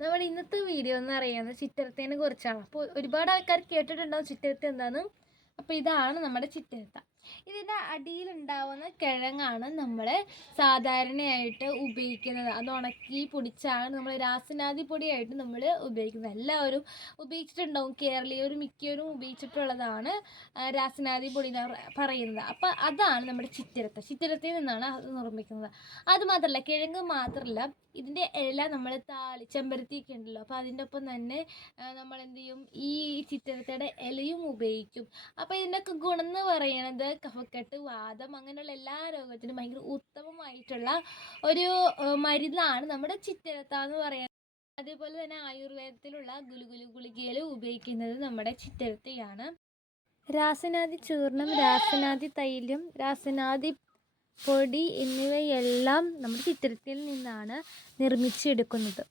നമ്മുടെ ഇന്നത്തെ വീഡിയോ എന്ന് പറയുന്നത് ചിറ്റരത്തേനെ കുറിച്ചാണ്. അപ്പോൾ ഒരുപാട് ആൾക്കാർ കേട്ടിട്ടുണ്ടാവും ചിറ്റരത്ത എന്താന്ന്. അപ്പോൾ ഇതാണ് നമ്മുടെ ചിറ്റരത്ത. ഇതിന്റെ അടിയിലുണ്ടാവുന്ന കിഴങ്ങാണ് നമ്മൾ സാധാരണയായിട്ട് ഉപയോഗിക്കുന്നത്. അത് ഉണക്കി പൊടിച്ചാണ് നമ്മൾ രാസനാദി പൊടിയായിട്ട് നമ്മൾ ഉപയോഗിക്കുന്നത്. എല്ലാവരും ഉപയോഗിച്ചിട്ടുണ്ടാവും. കേരളീയരും മിക്കവരും ഉപയോഗിച്ചിട്ടുള്ളതാണ് രാസനാദി പൊടി എന്ന് പറയുന്നത്. അപ്പോൾ അതാണ് നമ്മുടെ ചിറ്റരത്ത. ചിറ്റരത്തയിൽ നിന്നാണ് അത് നിർമ്മിക്കുന്നത്. അത് മാത്രമല്ല കിഴങ്ങ് മാത്രമല്ല ഇതിന്റെ ഇല നമ്മൾ താളി ചെമ്പരത്തിയൊക്കെ ഉണ്ടല്ലോ. അപ്പോൾ അതിന്റെ ഒപ്പം തന്നെ നമ്മൾ എന്ത് ചെയ്യും? ഈ ചിറ്റരത്തയുടെ ഇലയും ഉപയോഗിക്കും. അപ്പോൾ ഇതിന്റെയൊക്കെ ഗുണം എന്ന് പറയണത് കഫക്കെട്ട് വാദം അങ്ങനെയുള്ള എല്ലാ രോഗത്തിനും ഭയങ്കര ഉത്തമമായിട്ടുള്ള ഒരു മരുന്നാണ് നമ്മുടെ ചിറ്റരത്ത എന്ന് പറയുന്നത് അതേപോലെ തന്നെ ആയുർവേദത്തിലുള്ള ഗുലുഗുലു ഗുളികയിൽ ഉപയോഗിക്കുന്നത് നമ്മുടെ ചിറ്റരത്തയാണ് രാസനാദി ചൂർണം രാസനാദി തൈലം രാസനാദി പൊടി എന്നിവയെല്ലാം നമ്മുടെ ചിത്രത്തിൽ നിന്നാണ് നിർമ്മിച്ചെടുക്കുന്നത്.